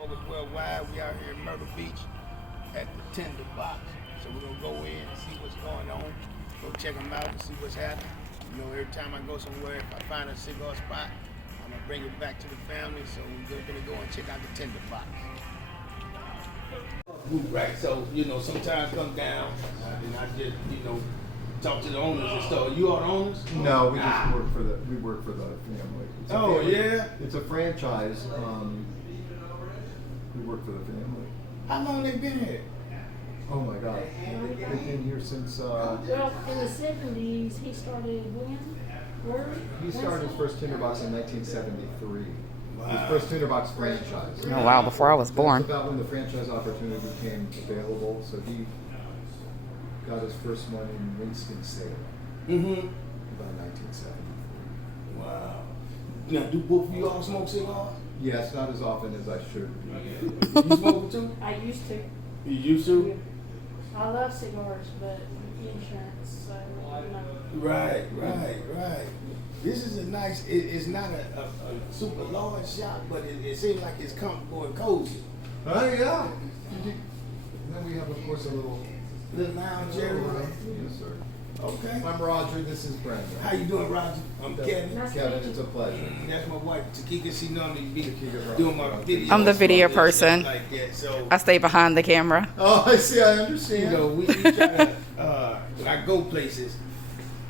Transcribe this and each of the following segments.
Focus Worldwide. We out here in Myrtle Beach at the Tinder Box. So we're gonna go in and see what's going on. Go check them out and see what's happening. You know, every time I go somewhere, if I find a cigar spot, I'm gonna bring it back to the family. So we're gonna go and check out the Tinder Box. Right. So you know, sometimes come down and I just talk to the owners and stuff. You are the owners? No, we just work for the family. It's a family. Yeah. It's a franchise. We work for the family. How long they been here? Oh my God, they've been here since. Well, in the 70s, he started when? Where? He started his first tinderbox in 1973. Wow. His first tinderbox franchise. Oh wow, before I was born. That's about when the franchise opportunity became available. So he got his first one in Winston-Salem. About 1973. Wow. Now, do both of you all smoke cigars? Yes, not as often as I should. You smoke too? I used to. You used to? I love cigars, but insurance, so no. Right. This is a nice, it's not a super large shop, but it seems like it's comfortable and cozy. Oh yeah. And then we have, of course, a little lounge area. Yes, sir. Okay. I'm Roger. This is Brenda. How you doing, Roger? I'm Kevin. Kevin, it's a pleasure. That's my wife, Takika. She normally be Takika, doing my videos. I'm the video and person. stuff like that. So I stay behind the camera. Oh, I see. I understand. you know, we try to, when I go places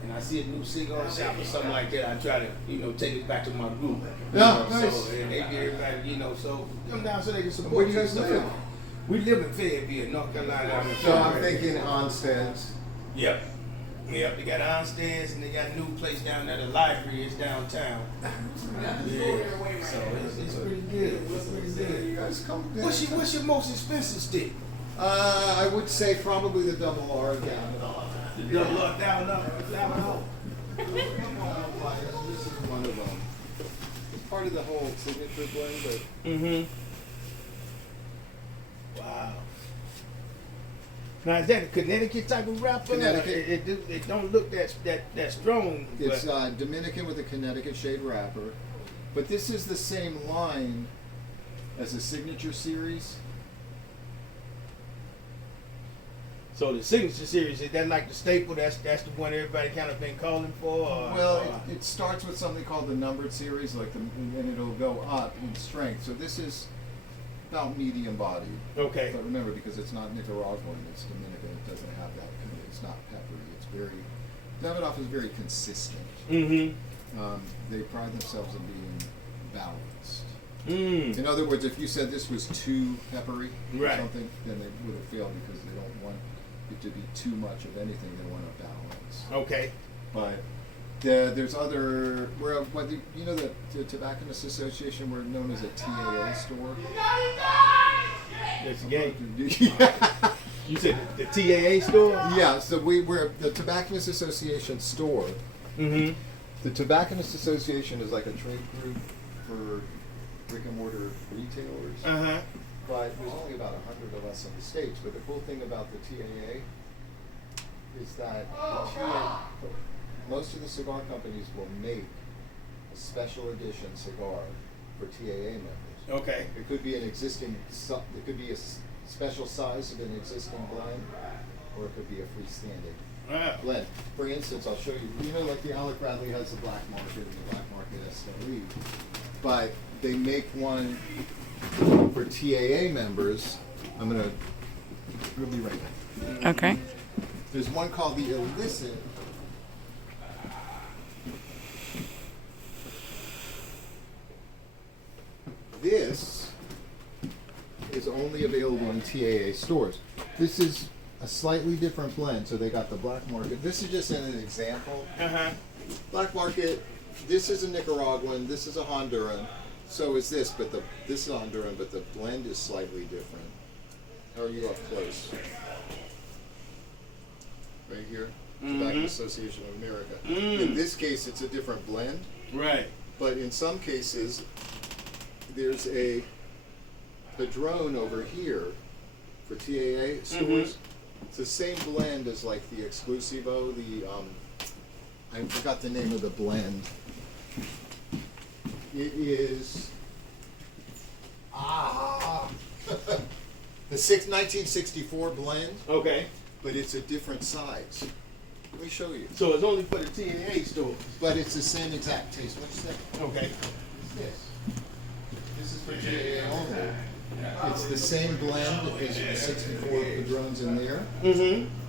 and I see a new cigar shop or something like that, I try to, take it back to my group. Yeah, So, nice. and they get everybody, so come down so they can support Where do you you. guys live? We live in Fayetteville, North Carolina. So I'm thinking Onsteads. Yep. Yep, they got Onsteads and they got a new place down there, the library is downtown. Yeah. So it's pretty good. It's pretty good. You guys come down. What's your most expensive stick? I would say probably the double R down. The double up, down up. This is one of them. It's part of the whole signature blend, but Wow. Now is that a Connecticut type of wrapper? Connecticut. It don't look that strong. it's Dominican with a Connecticut shade wrapper. But this is the same line as the signature series. So the signature series, is that like the staple? That's the one everybody kind of been calling for. Well, it starts with something called the numbered series, and it'll go up in strength. So this is about medium bodied. Okay. But remember, because it's not Nicaraguan, it's Dominican. It doesn't have that. It's not peppery. It's very. Davidoff is very consistent. They pride themselves on being balanced. In other words, if you said this was too peppery or something, then they would have failed because they don't want it to be too much of anything. They want a balance. Okay. But there's other the Tobacconist Association, we're known as a TAA store. That's gay. You said the TAA store? Yeah, so we're the Tobacconist Association store. The Tobacconist Association is like a trade group for brick and mortar retailers. But there's only about 100 of us in the States. But the cool thing about the TAA is that most of the cigar companies will make a special edition cigar for TAA members. Okay. It could be it could be a special size of an existing blend, or it could be a freestanding blend. For instance, I'll show you. Like the Alec Bradley has the black market and the black market SLE, but they make one for TAA members. We'll be right back. Okay. There's one called the Illicit. This is only available in TAA stores. This is a slightly different blend. So they got the black market. This is just an example. Black market. This is a Nicaraguan. This is a Honduran. So is this, but this is Honduran, but the blend is slightly different. How are you up close? Right here, Tobacco Association of America. In this case, it's a different blend. Right. But in some cases, there's a Padron over here for TAA stores. It's the same blend as like the Exclusivo, I forgot the name of the blend. It is The 1964 blend, Okay. but it's a different size. Let me show you. So it's only for the TAA stores. But it's the same exact taste. What's that? Okay. This. This is for TAA only. It's the same blend as the 64 Padrones in there,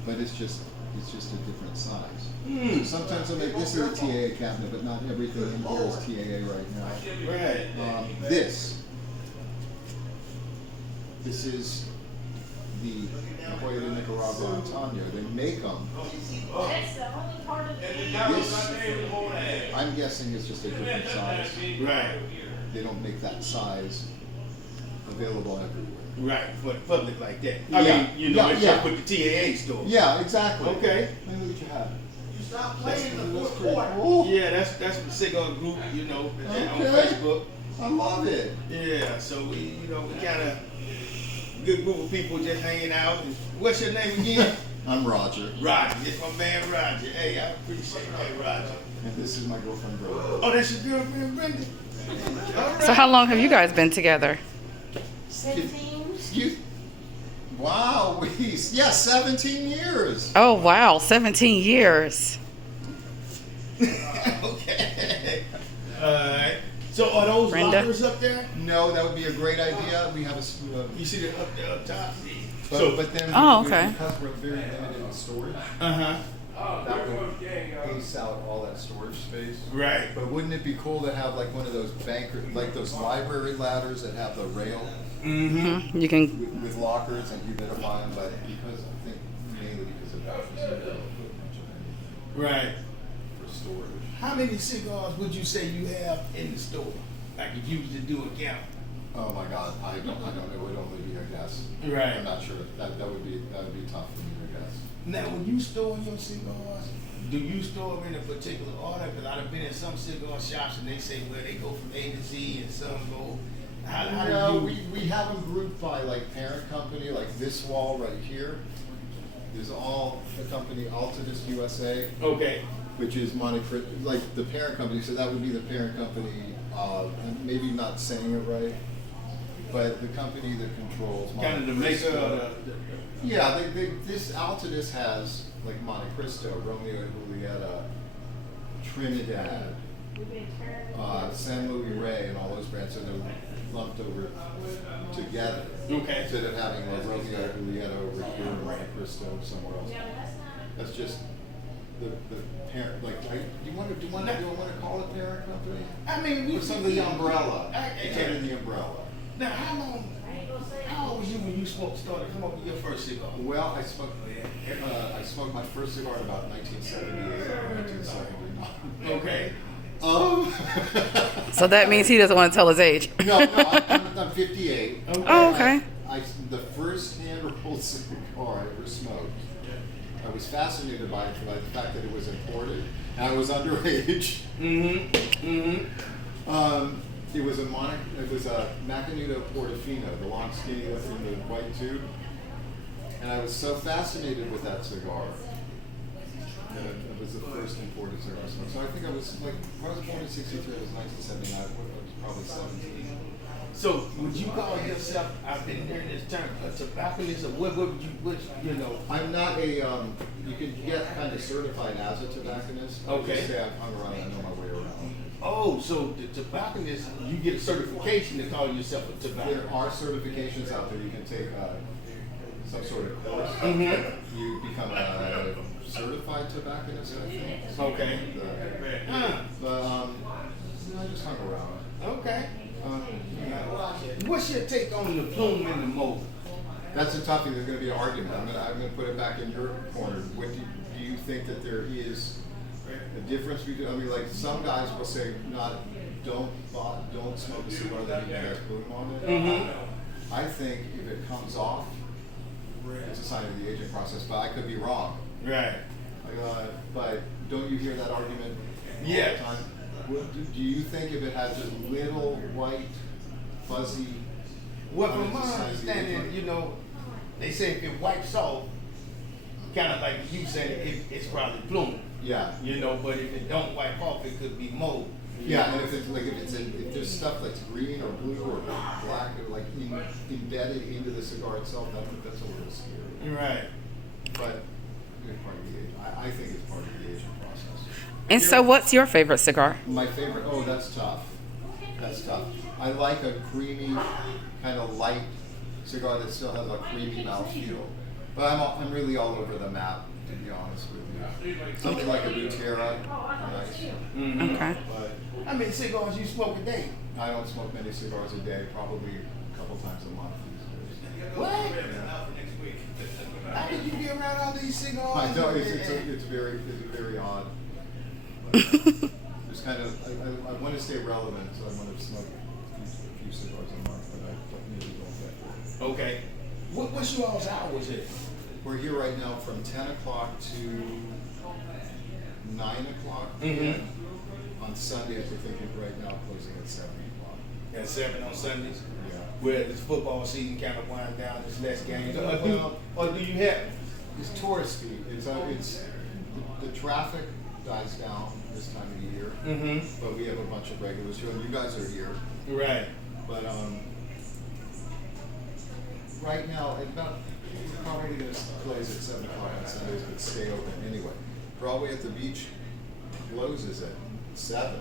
but it's just a different size. So sometimes I make this is a TAA cabinet, but not everything in here is TAA right now. Right. This is the Joya de Nicaragua Antonio. They make them. That's the only part of the This, I'm guessing, is just a different size. Right. They don't make that size available everywhere. Right. For the public like that. I Yeah. mean, you know, Yeah, it's yeah. just with the TAA store. Yeah, exactly. Okay. Let me look at your hat. That's pretty cool. Yeah, that's the cigar group, you know, on Okay. Facebook. I love it. Yeah, so we kind of good group of people just hanging out. And what's your name again? I'm Roger, Roger. It's my man Roger. Hey, I appreciate that, Roger. and this is my girlfriend Brenda. Oh, that's your girlfriend, Brenda? All right. So how long have you guys been together? 17. Excuse. Wow, 17 years. Oh wow, 17 years. Okay. Alright. So are those Brenda? lockers up there? No, that would be a great idea. We have a. You see them up there up top? But then Oh, okay. because we're very limited in storage, Uh-huh. that would ace out all that storage space. Right. But wouldn't it be cool to have like one of those like those library ladders that have the rail Mm-hmm. You can. with lockers and humidify them? But because I think mainly because of that, there's no real equipment Right. for storage. How many cigars would you say you have in the store? Like if you was to do a count. Oh my God, I don't know. It would only be a guess. Right. I'm not sure. That would be tough for me to guess. Now, when you store your cigars, do you store them in a particular order? Because I've been in some cigar shops and they say, well, they go from A to Z and some go. How No, do you? we have them grouped by like parent company, like this wall right here is all the company Altadis USA, Okay. which is like the parent company. So that would be the parent company. Maybe not saying it right, but the company that controls Kind of the maker of the. Yeah, this Altadis has like Monte Cristo, Romeo and Julieta, Trinidad, San Luis Rey, and all those brands, so they're lumped over together. Okay. Instead of having a Romeo and Julieta over here, or Monte Cristo somewhere else. That's just the parent. Like, do you want to call it parent company? I mean, we. Or some of the umbrella. Okay. It's under the umbrella. Now, how old was you when you started come up with your first cigar? Well, I smoked my first cigar in about 1978 or 1979. Okay. So that means he doesn't want to tell his age. No, I'm 58. Oh, okay. The first hand-rolled cigar I ever smoked, I was fascinated by it by the fact that it was imported, and I was underage. It was a Macanudo Portofino, the long skinny in the white tube, and I was so fascinated with that cigar that it was the first imported cigar I smoked. So I think I was like, when I was born in '63, it was 1979. I was probably 17. So, would you call yourself? I've been hearing this term, a tobacconist, or what would you know? I'm not a. You can get kind of certified as a tobacconist. I Okay. just say I've hung around. I know my way around. Oh, so the tobacconist, you get a certification to call yourself a There tobacconist. are certifications out there. You can take some sort of course. You become a certified tobacconist, I think. Okay. But I just hung around. Okay. What's your take on the plume and the mold? That's a toughie. There's going to be an argument. I'm going to put it back in your corner. What do you think that there is a difference between? I mean, like some guys will say, don't smoke a cigar that even has plume on it. I think if it comes off, it's a sign of the aging process. But I could be wrong. Right. But don't you hear that argument Yeah. all the time? Do you think if it has just little white, fuzzy? Well, from my understanding, you know, they say if it wipes off, kind of like you said, it's probably plume. Yeah. You know, but if it don't wipe off, it could be mold. Yeah, and if there's stuff that's green or blue or black or like embedded into the cigar itself, that's a little scary. Right. But it's part of the age. I think it's part of the aging process. And so, what's your favorite cigar? My favorite. Oh, that's tough. That's tough. I like a creamy, kind of light cigar that still has a creamy mouthfeel. But I'm really all over the map, to be honest with you. Something like a Butera, nice. Okay. But How many cigars you smoke a day? I don't smoke many cigars a day, probably a couple times a month these days. What? Yeah. How did you get around all these cigars? I know it's very odd. But, just kind of I want to stay relevant, so I want to smoke a few cigars a month, but I don't really don't get Okay. What's your all's hours here? We're here right now from 10 o'clock to 9 o'clock. Mm-hmm. On Sundays, we're thinking right now closing at 7 o'clock. At 7 on Sundays? Yeah. Where it's football season kind of wind down, there's less games. Well, Or do you have? it's touristy. It's the traffic dies down this time of the year, Mm-hmm. but we have a bunch of regulars here, and you guys are here. Right. But right now, we're probably going to close at 7 o'clock on Sundays, but stay open anyway. Broadway at the Beach closes at 7.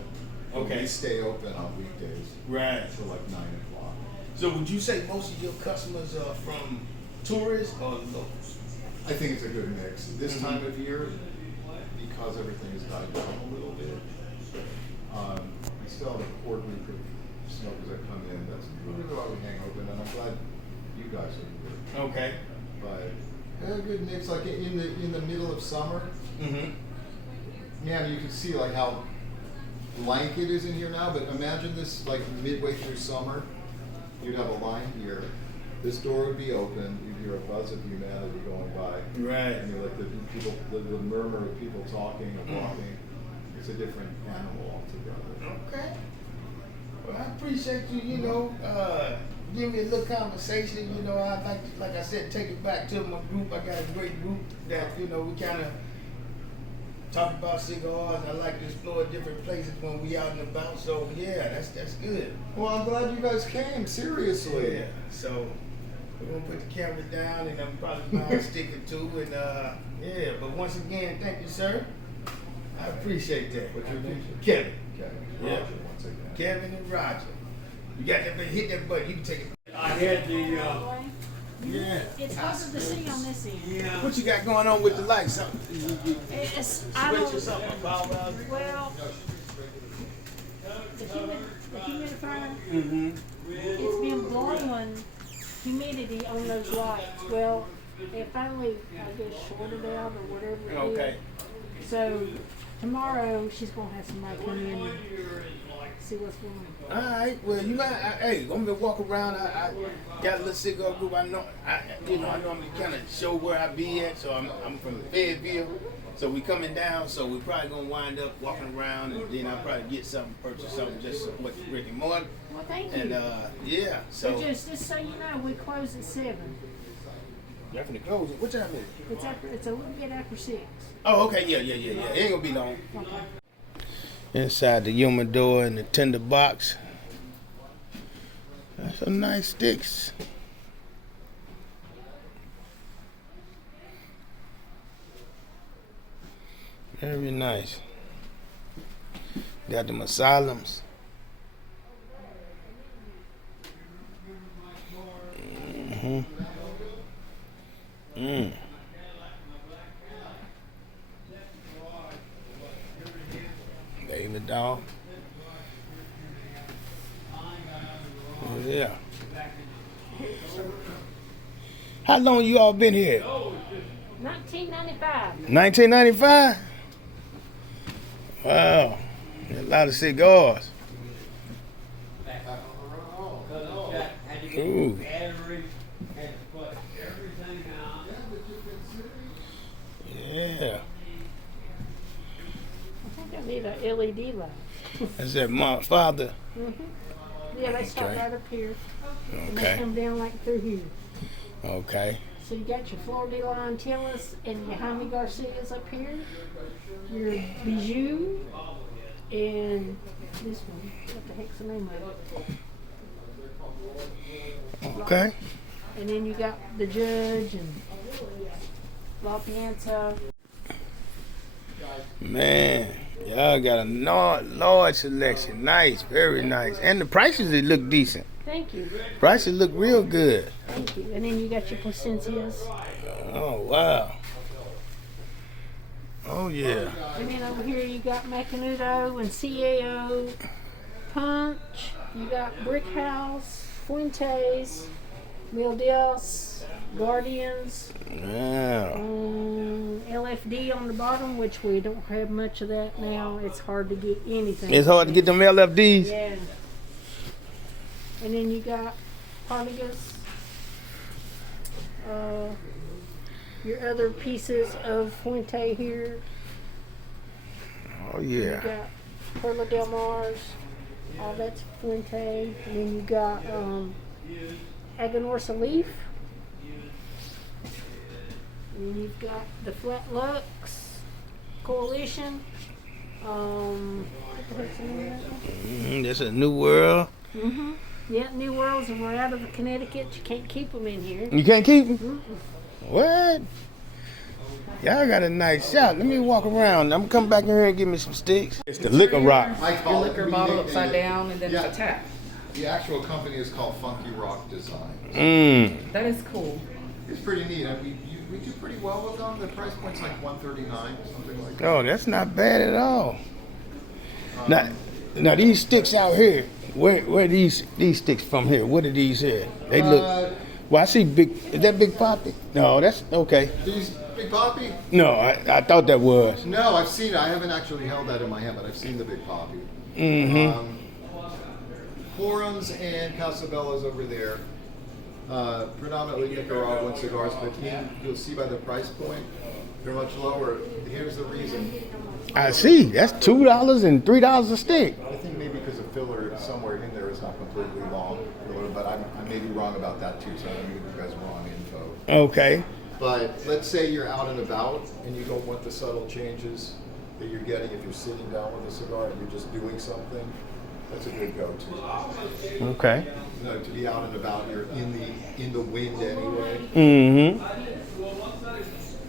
Okay. We stay open on weekdays Right. till like 9 o'clock. So would you say most of your customers are from tourists or locals? I think it's a good mix. This time of year, because everything has died down a little bit, we still have a core group of smokers that come in. That's really why we hang open, and I'm glad you guys are here. Okay. But a good mix, like in the middle of summer. Mm-hmm. Man, you can see like how blank it is in here now. But imagine this like midway through summer, you'd have a line here. This door would be open. You'd hear a buzz of humanity going by. Right. And you like the people, the murmur of people talking and walking. It's a different animal altogether. Okay. Well, I appreciate you, give me a little conversation. I'd like I said, take it back to my group. I got a great group that, we kind of talk about cigars. I like to explore different places when we out and about. So, yeah, that's good. Well, I'm glad you guys came. Seriously. Yeah. So, we're going to put the camera down and I'm probably buy a stick or two. And, yeah, but once again, thank you, sir. I appreciate that. What's your name? Kevin. Okay. Yeah. Roger, once again. Kevin and Roger. You got that, hit that button. You can take it. I had the, Yeah. It's harder to see on this end. What you got going on with the lights? Something? It's, I Switch or don't, something? well, the humidifier, Mm-hmm. it's been blowing humidity on those lights. Well, it finally, I guess, shorted out or whatever it is. Okay. So tomorrow she's gonna have somebody come in and see what's going on. All right. Well, you might. Hey, I'm gonna walk around. I got a little cigar group. I know. I normally kind of show where I be at. So I'm from Fayetteville. So we coming down. So we probably gonna wind up walking around, and then I'll probably get something, purchase something, just support the Rick and Morty. Well, thank you. And yeah. So But just so you know, we close at 7. definitely close it. What time is it? It's a little bit after 6. Oh, okay. Yeah. It ain't gonna be long. Okay. Inside the humidor and the tinder box. That's some nice sticks. Very nice. Got them asylums. Mm-hmm. David dog. Oh, yeah. How long you all been here? 1995. 1995? Wow. A lot of cigars. Ooh. Yeah. I think I need a LED light. That's that my father. Yeah, they start Okay. right up here. And they Okay. come down like through here. Okay. So you got your Flor de la Antillas and your Jaime Garcias up here. Your Bijou and This one. What the heck's the name of it? Okay. And then you got the Judge and La Pienza. Man, y'all got a large selection. Nice, very nice. And the prices, they look decent. Thank you. Prices look real good. Thank you. And then you got your Placencias. Oh, wow. Oh, yeah. And then over here you got Macanudo and CAO, Punch. You got Brick House, Fuentes, Mil Dios, Guardians, Yeah. LFD on the bottom, which we don't have much of that now. It's hard to get anything. It's hard to get them LFDs. Yeah. And then you got Partagas, your other pieces of Fuente here. Oh, You yeah. got Perla Del Mars, all that's Fuente. And then you got Aganorsa Leaf. And you've got the Flat Lux Coalition. What the heck's the name of that one? That's a new world. Mm-hmm. Yeah, New Worlds, and we're out of Connecticut. You can't keep them in here. You can't keep them? Mm-mm. What? Y'all got a nice shop. Let me walk around. I'm gonna come back in here and give me some sticks. It's the liquor rock. I Your call liquor it, bottle upside down and then Yeah. it's a tap. The actual company is called Funky Rock Design. That is cool. It's pretty neat. We do pretty well with them. The price point's like $139, something like that. Oh, that's not bad at all. Now these sticks out here. Where these sticks from here? What are these here? They look. Well, I see big. Is that Big Poppy? No, that's okay. These Big Poppy? No, I thought that was. No, I've seen it. I haven't actually held that in my hand, but I've seen the Big Poppy. Mm-hmm. Forums and Casabellas over there. Predominantly Nicaraguan cigars, but you'll see by the price point, they're much lower. Here's the reason. I see. That's $2 and $3 a stick. I think maybe because the filler somewhere in there is not completely long, but I may be wrong about that too, so I don't give you guys wrong info. Okay. But let's say you're out and about and you don't want the subtle changes that you're getting if you're sitting down with a cigar and you're just doing something. That's a good go-to. Okay. You know, to be out and about, you're in the wind anyway. Mm-hmm.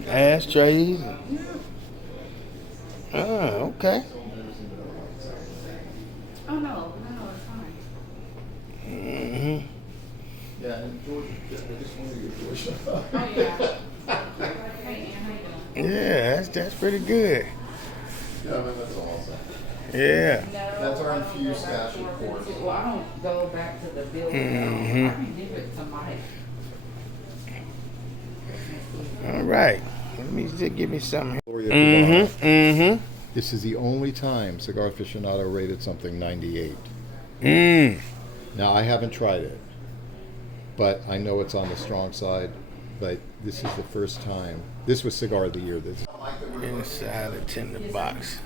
Ashtrays. Oh, okay. Oh no, it's fine. Mm-hmm. Yeah, and Georgia, I just want to get Georgia. Oh yeah. Hey, Ann, how you doing? Yeah, that's pretty good. Yeah, man, that's awesome. Yeah. That's our infused stash, of course. Well, I don't go back to the building. I can give it to Mike. All right. Let me just give me something. Mm-hmm. Mm-hmm. This is the only time Cigar Aficionado rated something 98. Now, I haven't tried it, but I know it's on the strong side. But this is the first time. This was Cigar of the Year. This Inside the tinder box.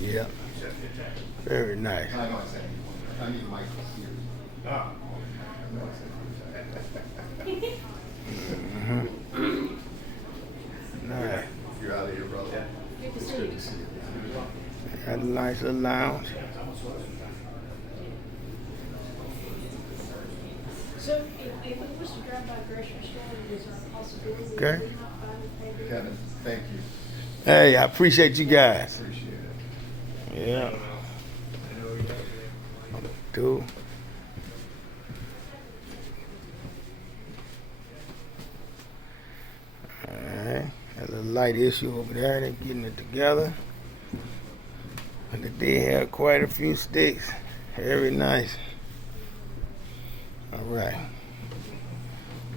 Yep. Very nice. I know I need Michael's here. Nice. You're out of here, brother. It's good to see you. Got a nice little lounge. So if it was to drive by a grocery store, is there a possibility Okay. that we might find a paper? Kevin, thank you. Hey, I appreciate you guys. Appreciate it. Yeah. Cool. Alright. Got a little light issue over there. They're getting it together. But they have quite a few sticks. Very nice. Alright.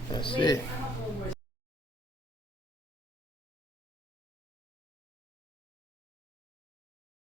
That's it. I don't